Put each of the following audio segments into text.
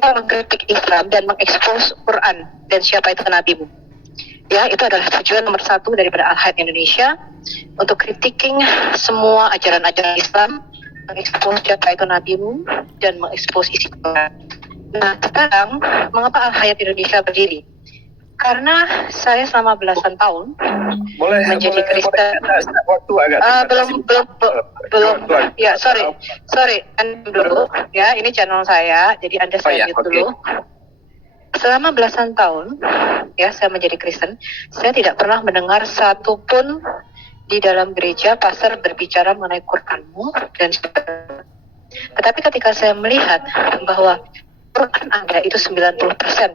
kita mengkritik Islam dan mengekspos Quran dan siapa itu nabimu. Ya, itu adalah tujuan nomor 1 daripada Al-Hayat Indonesia, untuk critiquing semua ajaran-ajaran Islam, mengekspos siapa itu nabimu, dan mengekspos isi Quran. Nah, sekarang mengapa Al-Hayat Indonesia berdiri? Karena saya selama belasan tahun menjadi Kristen. Waktu agak belum. Ya, sorry, dulu. Ya, ini channel saya, jadi Anda saya mute dulu. Selama belasan tahun, ya, saya menjadi Kristen, saya tidak pernah mendengar satupun di dalam gereja pastor berbicara mengenai Quranmu dan sebagainya. Tetapi ketika saya melihat bahwa Quran Anda itu 90%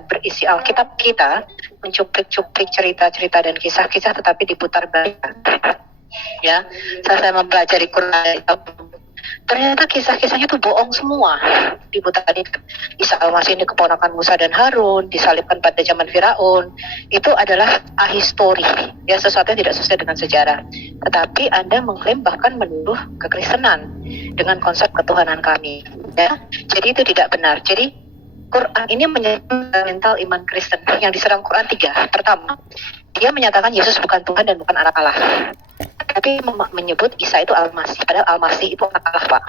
berisi Alkitab kita, mencuplik-cuplik cerita-cerita dan kisah-kisah tetapi diputar balik. Ya, saya mempelajari Quran, ternyata kisah-kisahnya itu bohong semua. Dibutarin Isa Al-Masih ini keponakan Musa dan Harun, disalibkan pada zaman Firaun. Itu adalah ahistori, ya, sesuatu yang tidak sesuai dengan sejarah. Tetapi Anda mengklaim bahkan menuduh kekristenan dengan konsep ketuhanan kami. Ya, jadi itu tidak benar. Jadi Quran ini menyerang mental iman Kristen. Yang diserang Quran 3. Pertama, dia menyatakan Yesus bukan Tuhan dan bukan anak Allah. Tapi menyebut Isa itu Al-Masih, padahal Al-Masih itu anak Allah, Pak.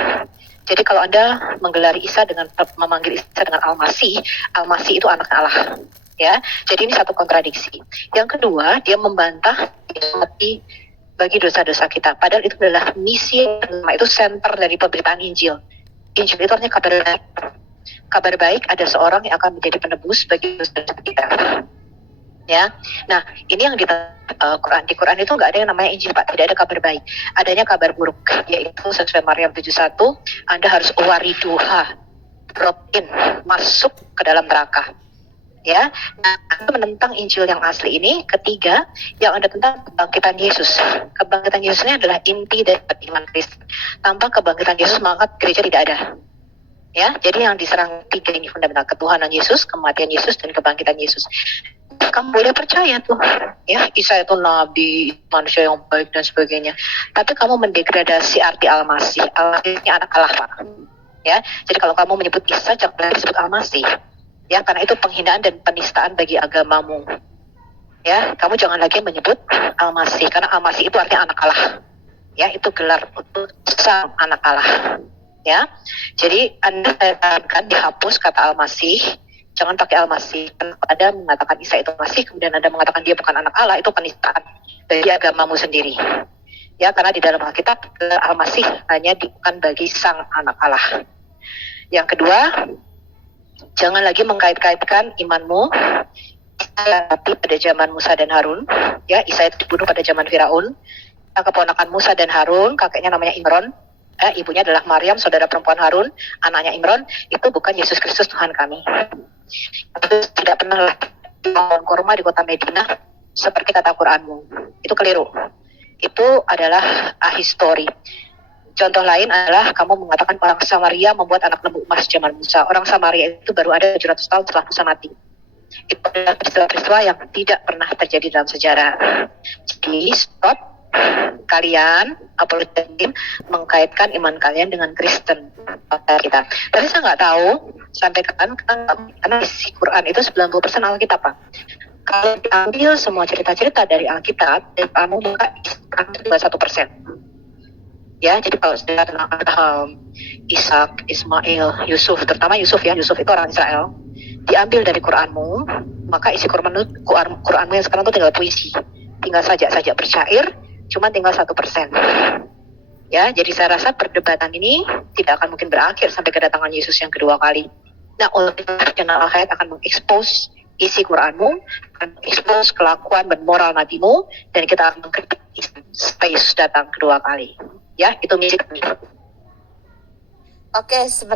Jadi kalau Anda menggelari Isa dengan memanggil Isa dengan Al-Masih, Al-Masih itu anak Allah. Ya, jadi ini satu kontradiksi. Yang kedua, dia membantah mati bagi dosa-dosa kita. Padahal itu adalah misi, itu center dari pemberitaan Injil. Injil itu artinya kabar baik. Kabar baik ada seorang yang akan menjadi penebus bagi dosa-dosa kita. Ya, nah ini yang di Quran. Di Quran itu nggak ada yang namanya Injil, Pak. Tidak ada kabar baik. Adanya kabar buruk, yaitu sesuai Maryam 71, Anda harus wariduha, drop in, masuk ke dalam neraka. Ya, nah, Anda menentang Injil yang asli ini. Ketiga, yang Anda tentang kebangkitan Yesus. Kebangkitan Yesus ini adalah inti dari iman Kristen. Tanpa kebangkitan Yesus, maka gereja tidak ada. Ya, jadi yang diserang 3 ini fundamental: ketuhanan Yesus, kematian Yesus, dan kebangkitan Yesus. Kamu boleh percaya tuh, ya, Isa itu nabi, manusia yang baik dan sebagainya. Tapi kamu mendegradasi arti Al-Masih. Al-Masih ini anak Allah, Pak. Ya, jadi kalau kamu menyebut Isa, jangan disebut Al-Masih. Ya, karena itu penghinaan dan penistaan bagi agamamu. Ya, kamu jangan lagi menyebut Al-Masih, karena Al-Masih itu artinya anak Allah. Ya, itu gelar untuk sang anak Allah. Ya, jadi Anda sarankan dihapus kata Al-Masih. Jangan pakai Al-Masih. Anda mengatakan Isa itu Masih, kemudian Anda mengatakan dia bukan anak Allah, itu penistaan bagi agamamu sendiri. Ya, karena di dalam Alkitab Al-Masih hanya bukan bagi sang anak Allah. Yang kedua, jangan lagi mengkait-kaitkan imanmu tapi pada zaman Musa dan Harun. Ya, Isa itu dibunuh pada zaman Firaun. Keponakan Musa dan Harun, kakeknya namanya Imron. Ibunya adalah Maryam, saudara perempuan Harun, anaknya Imron. Itu bukan Yesus Kristus Tuhan kami. Tidak pernah membangun kurma di kota Madinah seperti kata Quranmu. Itu keliru. Itu adalah ahistori. Contoh lain adalah kamu mengatakan orang Samaria membuat anak lembu emas zaman Musa. Orang Samaria itu baru ada 700 tahun setelah Musa mati. Itu adalah peristiwa-peristiwa yang tidak pernah terjadi dalam sejarah. Jadi stop kalian apologetik mengkaitkan iman kalian dengan Kristen kita. Tapi saya nggak tahu sampai kapan, karena isi Quran itu 90% Alkitab, Pak. Kalau diambil semua cerita-cerita dari Alkitab, dan kamu buka Quran itu 1%. Ya, jadi kalau sudah tentang Abraham, Ishak, Ismail, Yusuf, terutama Yusuf, ya, Yusuf itu orang Israel, diambil dari Quranmu, maka isi Quranmu yang sekarang itu tinggal puisi, tinggal sajak-sajak bersyair, cuma tinggal 1%. Ya, jadi saya rasa perdebatan ini tidak akan mungkin berakhir sampai kedatangan Yesus yang kedua kali. Nah, oleh channel Al-Hayat akan mengekspos isi Quranmu, akan mengekspos kelakuan dan moral nabimu, dan kita akan mengkritik sampai Yesus datang kedua kali. Ya, itu misi kami. Oke, sebentar.